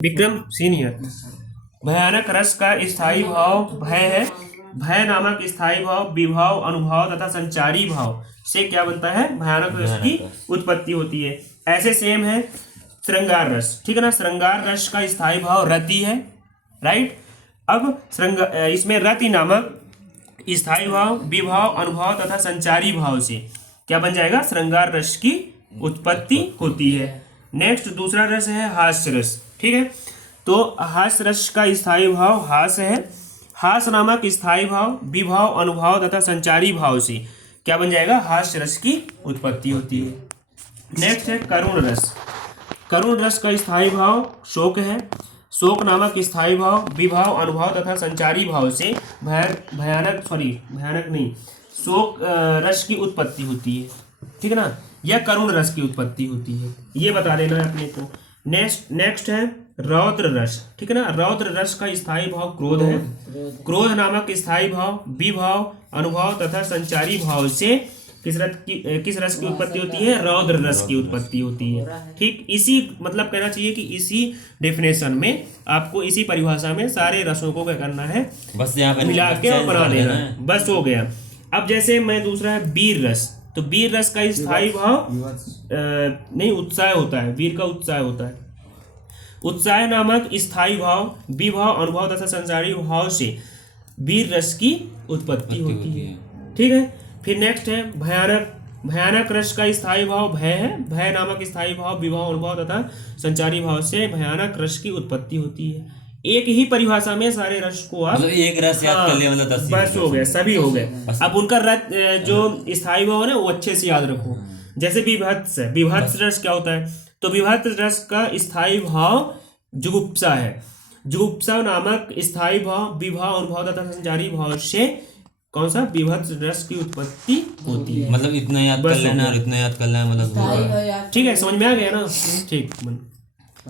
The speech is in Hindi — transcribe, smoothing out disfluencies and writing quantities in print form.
विक्रम सीनियर। भयानक रस का स्थायी भाव भय है। भय नामक स्थायी भाव विभाव अनुभव तथा संचारी भाव से क्या बनता है? भयानक रस की उत्पत्ति होती है। ऐसे सेम है श्रृंगार रस, ठीक है ना। श्रृंगार रस का स्थायी भाव रति है, राइट। अब इसमें रति नामक स्थायी भाव विभाव अनुभव तथा संचारी भाव से क्या बन जाएगा? श्रृंगार रस की उत्पत्ति होती है। नेक्स्ट दूसरा रस है हास्य रस, ठीक है। तो हास्य रस का स्थायी भाव हास है। हास नामक स्थायी भाव विभाव अनुभव तथा संचारी भाव से क्या बन जाएगा? हास्य रस की उत्पत्ति होती है। नेक्स्ट है करुण रस। करुण रस का स्थायी भाव शोक है। शोक नामक स्थायी भाव विभाव अनुभव तथा संचारी भाव से भयानक नहीं, शोक रस की उत्पत्ति होती है, ठीक है ना। यह करुण रस की उत्पत्ति होती है, ये बता देना है अपने को। नेक्स्ट है रौद्र रस, ठीक है ना। रौद्र रस का स्थायी भाव क्रोध है। क्रोध नामक स्थायी भाव विभाव अनुभव तथा संचारी भाव से किस रस की उत्पत्ति होती है? रौद्र रस की उत्पत्ति होती है, ठीक। इसी मतलब कहना चाहिए कि इसी डेफिनेशन में आपको इसी परिभाषा में सारे रसों को क्या करना है? बस यहाँ पे मिला के और बना देना है, बस हो गया। अब जैसे मैं दूसरा है वीर रस। तो वीर रस का स्थायी भाव नहीं उत्साह होता है, वीर का उत्साह होता है। उत्साह नामक स्थायी भाव विभाव अनुभव तथा संचारी भाव से वीर रस की उत्पत्ति होती है, ठीक है। फिर नेक्स्ट है भयानक। भयानक रस का स्थायी भाव भय है। भय नामक स्थायी भाव विभाव अनुभव तथा संचारी भाव से भयानक रस की उत्पत्ति होती है। एक ही परिभाषा में सारे रस को आप मतलब एक रस याद कर लिया, मतलब 10 बस हो गए, सभी हो गए। अब उनका रस जो स्थायी भाव है ना वो अच्छे से याद रखो। जैसे विभत्स है, विभत्स रस क्या होता है? तो विभत्स रस का स्थायी भाव जुगुप्सा है। जुगुप्सा नामक स्थायी भाव विभाव अनुभव तथा संचारी भाव से कौन सा? विभत्स रस की उत्पत्ति होती है। मतलब इतना याद कर लेना और इतना याद कर लेना, मतलब ठीक है, समझ में आ गया ना? ठीक।